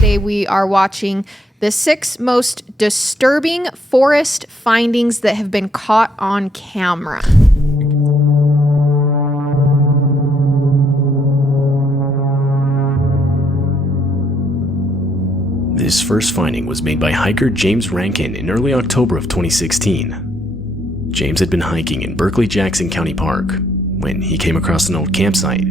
Today we are watching the 6 most disturbing forest findings that have been caught on camera. This first finding was made by hiker James Rankin in early October of 2016. James had been hiking in Berkeley-Jackson County Park when he came across an old campsite.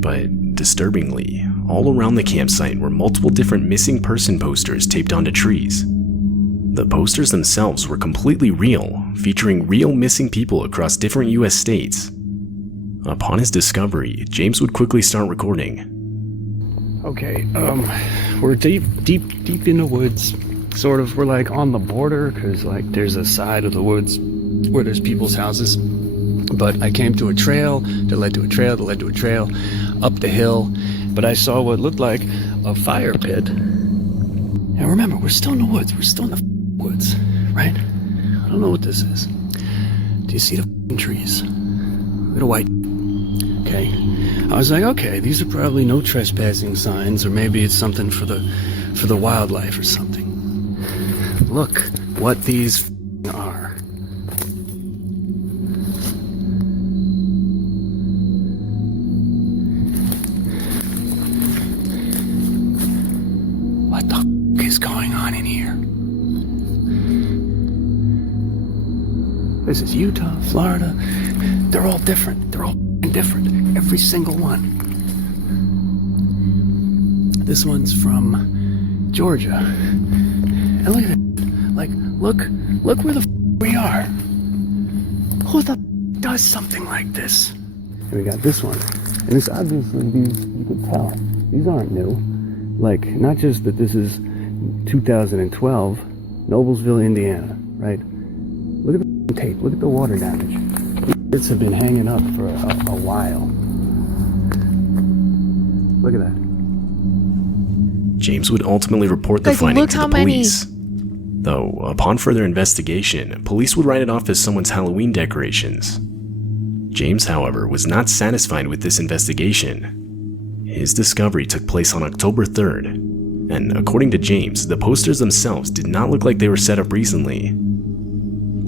But disturbingly, all around the campsite were multiple different missing person posters taped onto trees. The posters themselves were completely real, featuring real missing people across different US states. Upon his discovery, James would quickly start recording. Okay, we're deep in the woods. Sort of, we're like on the border, because like there's a side of the woods where there's people's houses. But I came to a trail that led to a trail that led to a trail up the hill. But I saw what looked like a fire pit. Now remember, we're still in the woods. We're still in the woods, right? I don't know what this is. Do you see the trees? Look at the white. Okay. I was like, okay, these are probably no trespassing signs, or maybe it's something for the wildlife or something. Look what these are. What the is going on in here? This is Utah, Florida. They're all different. They're all different. Every single one. This one's from Georgia. And look at it. Like, look where the we are. Who the does something like this? And we got this one. And this obviously, you could tell. These aren't new. Like, not just that this is 2012, Noblesville, Indiana, right? Look at the tape. Look at the water damage. These have been hanging up for a while. Look at that. James would ultimately report the finding to the police. Though, upon further investigation, police would write it off as someone's Halloween decorations. James, however, was not satisfied with this investigation. His discovery took place on October 3rd, and according to James, the posters themselves did not look like they were set up recently.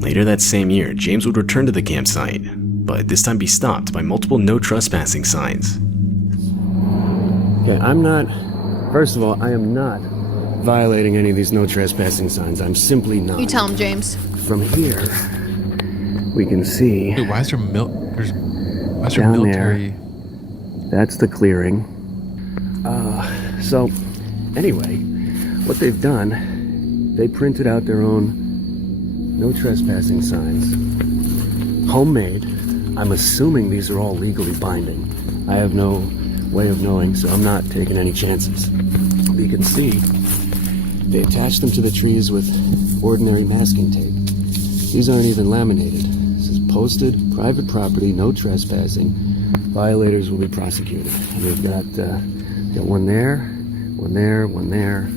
Later that same year, James would return to the campsite, but this time be stopped by multiple no trespassing signs. Okay, first of all, I am not violating any of these no trespassing signs. I'm simply not. You tell him, James. From here, we can see. Dude, why is there down military? There, that's the clearing. So, anyway, what they've done, they printed out their own no trespassing signs. Homemade. I'm assuming these are all legally binding. I have no way of knowing, so I'm not taking any chances. But you can see they attach them to the trees with ordinary masking tape. These aren't even laminated. This is posted, private property, no trespassing. Violators will be prosecuted. And we've got one there, one there, one there.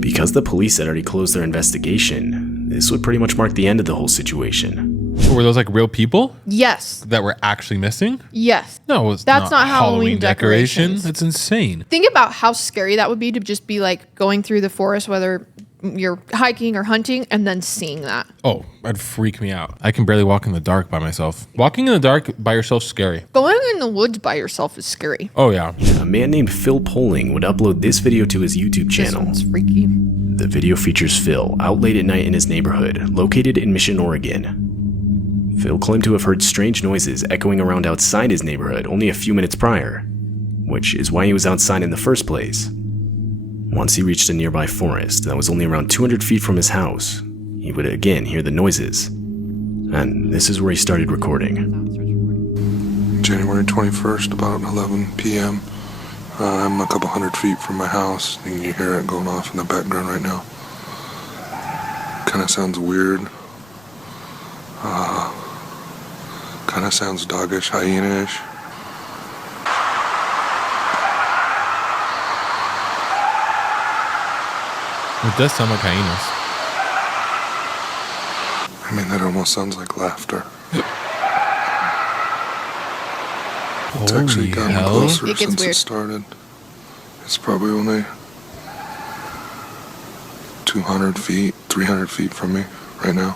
Because the police had already closed their investigation, this would pretty much mark the end of the whole situation. Were those like real people Yes. that were actually missing? Yes. No, it's That's not Halloween decorations. That's insane. Think about how scary that would be to just be like going through the forest, whether you're hiking or hunting, and then seeing that. Oh, that'd freak me out. I can barely walk in the dark by myself. Walking in the dark by yourself is scary. Going in the woods by yourself is scary. Oh, yeah. A man named Phil Poling would upload this video to his YouTube channel. This one's freaky. The video features Phil out late at night in his neighborhood, located in Mission, Oregon. Phil claimed to have heard strange noises echoing around outside his neighborhood only a few minutes prior, which is why he was outside in the first place. Once he reached a nearby forest that was only around 200 feet from his house, he would again hear the noises. And this is where he started recording. January 21st, about 11 p.m. I'm a couple hundred feet from my house, and you hear it going off in the background right now. Kind of sounds weird. Kind of sounds doggish, hyena-ish. It does sound like hyenas. I mean, that almost sounds like laughter. It's actually gotten closer since it started. It's probably only 200 feet, 300 feet from me right now.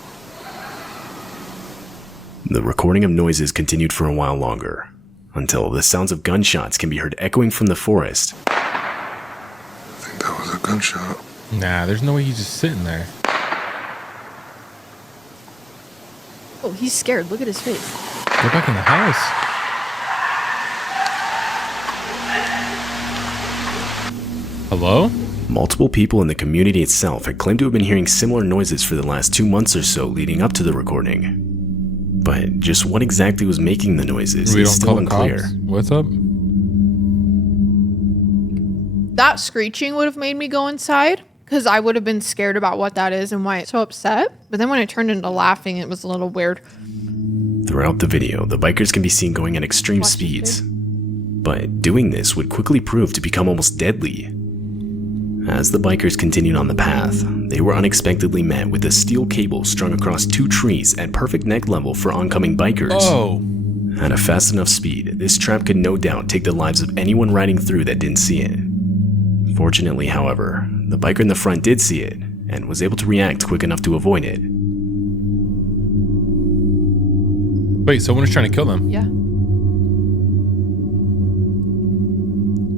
The recording of noises continued for a while longer, until the sounds of gunshots can be heard echoing from the forest. I think that was a gunshot. Nah, there's no way he's just sitting there. Oh, he's scared. Look at his face. Go back in the house. Hello? Multiple people in the community itself had claimed to have been hearing similar noises for the last 2 months or so leading up to the recording. But just what exactly was making the noises is still unclear. What's up? That screeching would have made me go inside because I would have been scared about what that is and why it's so upset. But then when it turned into laughing, it was a little weird. Throughout the video, the bikers can be seen going at extreme speeds. But doing this would quickly prove to become almost deadly. As the bikers continued on the path, they were unexpectedly met with a steel cable strung across 2 trees at perfect neck level for oncoming bikers. Oh. At a fast enough speed, this trap could no doubt take the lives of anyone riding through that didn't see it. Fortunately, however, the biker in the front did see it and was able to react quick enough to avoid it. Wait, someone was trying to kill them? Yeah.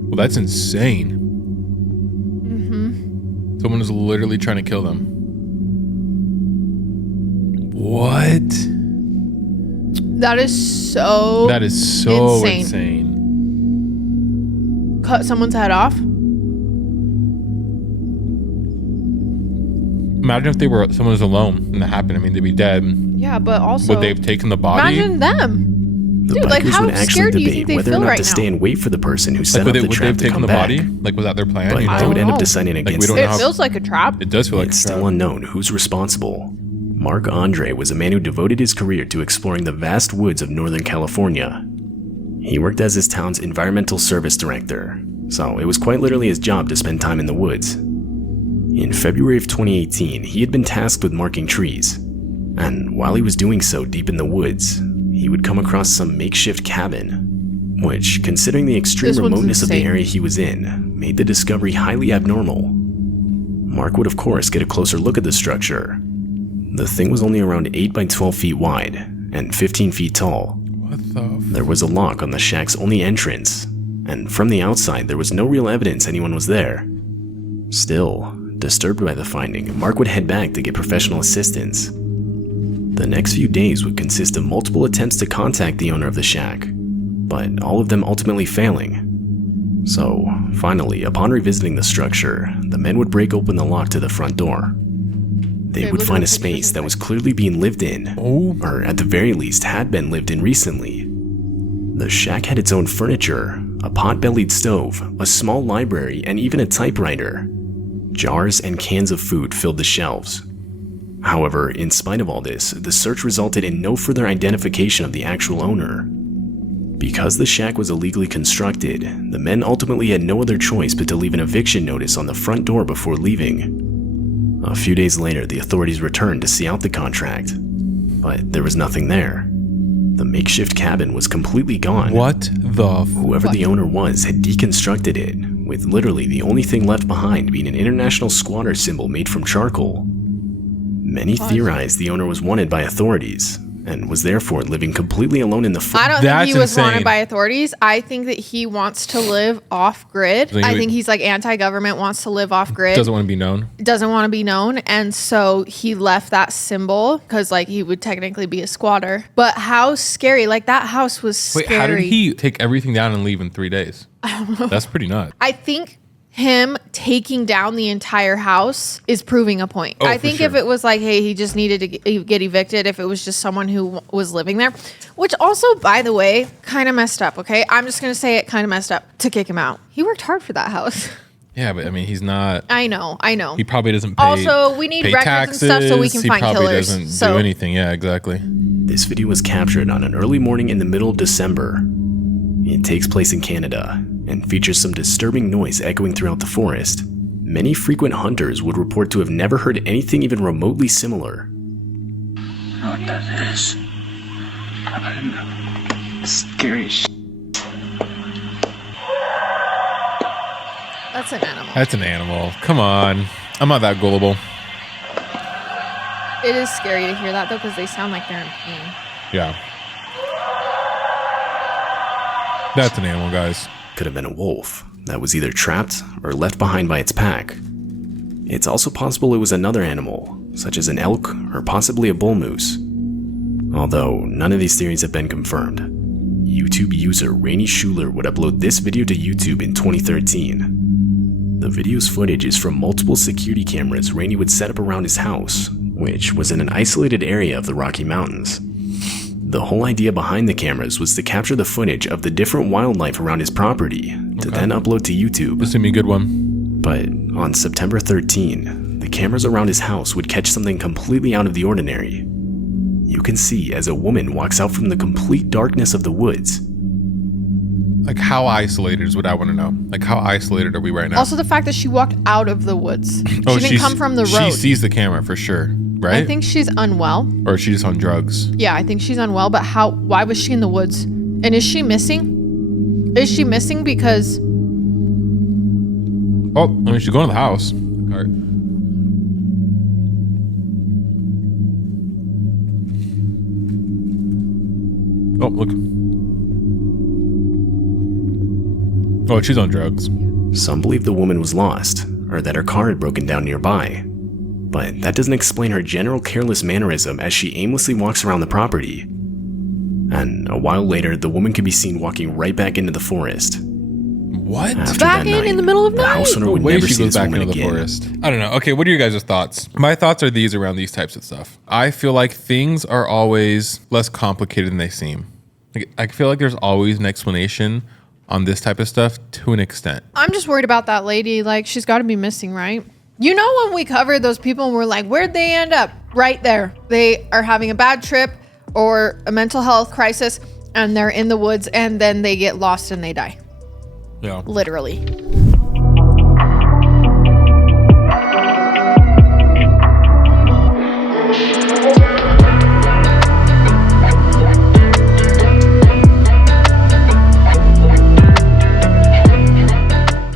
Well, that's insane. Someone is literally trying to kill them. What? That is so insane. Cut someone's head off? Imagine if someone was alone and that happened. I mean, they'd be dead. Yeah, but also... Would they have taken the body? Imagine them. The Dude, bikers like, how would actually scared do you debate think they whether or feel not right to stay now? and wait for the person who set Like, up the would they trap have to taken come the back. body? Like, was that their plan? But You know? they would end know. up deciding Like, we against don't it. know It feels like a trap. It does feel like It's a trap. still unknown who's responsible. Mark Andre was a man who devoted his career to exploring the vast woods of Northern California. He worked as his town's environmental service director, so it was quite literally his job to spend time in the woods. In February of 2018, he had been tasked with marking trees, and while he was doing so deep in the woods, he would come across some makeshift cabin, which, considering the extreme This one's remoteness of the insane. area he was in, made the discovery highly abnormal. Mark would of course get a closer look at the structure. The thing was only around 8 by 12 feet wide and 15 feet tall. What the There was a lock on the shack's only entrance, and from the outside there was no real evidence anyone was there. Still, disturbed by the finding, Mark would head back to get professional assistance. The next few days would consist of multiple attempts to contact the owner of the shack, but all of them ultimately failing. So, finally, upon revisiting the structure, the men would break open the lock to the front door. They Okay, would look find at a the pictures space in that there. was clearly being lived in, Oh. or at the very least had been lived in recently. The shack had its own furniture, a pot-bellied stove, a small library, and even a typewriter. Jars and cans of food filled the shelves. However, in spite of all this, the search resulted in no further identification of the actual owner. Because the shack was illegally constructed, the men ultimately had no other choice but to leave an eviction notice on the front door before leaving. A few days later, the authorities returned to see out the contract, but there was nothing there. The makeshift cabin was completely gone. What the Whoever the owner was had deconstructed it, with literally the only thing left behind being an international squatter symbol made from charcoal. Many theorized the owner was wanted by authorities, and was therefore living completely alone in the I don't think That's he was insane. wanted by authorities. I think that he wants to live off grid. Think I he- think he's like anti-government, wants to live off grid. doesn't want to be known? Doesn't want to be known, and so he left that symbol because like he would technically be a squatter. But how scary! Like that house was scary. Wait, how did he take everything down and leave in 3 days? I don't know. That's pretty nuts. I think him taking down the entire house is proving a point. Oh, I for think sure. if it was like, hey, he just needed to get evicted, if it was just someone who was living there, which also, by the way, kind of messed up, okay? I'm just going to say it kind of messed up to kick him out. He worked hard for that house. Yeah, but I mean, he's not. I know. He probably doesn't pay. Also, we need pay records and stuff so we taxes. can find He probably killers. doesn't So- do anything. Yeah, exactly. This video was captured on an early morning in the middle of December. It takes place in Canada and features some disturbing noise echoing throughout the forest. Many frequent hunters would report to have never heard anything even remotely similar. know what that is. I don't know. Scary shit. That's an animal. That's an animal. Come on. I'm not that gullible. It is scary to hear that, though, because they sound like they're in pain. Yeah. That's an animal, guys. Could have been a wolf that was either trapped or left behind by its pack. It's also possible it was another animal, such as an elk or possibly a bull moose. Although none of these theories have been confirmed. YouTube user Rainey Schuler would upload this video to YouTube in 2013. The video's footage is from multiple security cameras Rainey would set up around his house, which was in an isolated area of the Rocky Mountains. The whole idea behind the cameras was to capture the footage of the different wildlife around his property to then upload to YouTube. This is gonna be a good one. But on September 13, the cameras around his house would catch something completely out of the ordinary. You can see as a woman walks out from the complete darkness of the woods. Like, how isolated is what I want to know. Like, how isolated are we right now? Also, the fact that she walked out of the woods. She didn't come from the road. She sees the camera for sure, right? I think she's unwell. Or is she just on drugs? Yeah, I think she's unwell, but why was she in the woods? And is she missing? Is she missing because... Oh, I mean, she's going to the house. All right. Oh, look. Oh, she's on drugs. Some believe the woman was lost, or that her car had broken down nearby. But that doesn't explain her general careless mannerism as she aimlessly walks around the property. And a while later, the woman can be seen walking right back into the forest. What? After Back that night, in the middle of the night? house owner No would way never she see goes this back woman into the again. forest. I don't know. Okay, what are your guys' thoughts? My thoughts are these around these types of stuff. I feel like things are always less complicated than they seem. Like, I feel like there's always an explanation on this type of stuff to an extent. I'm just worried about that lady. Like, she's got to be missing, right? You know, when we covered those people and we're like, where'd they end up? Right there. They are having a bad trip or a mental health crisis and they're in the woods and then they get lost and they die. Yeah. Literally.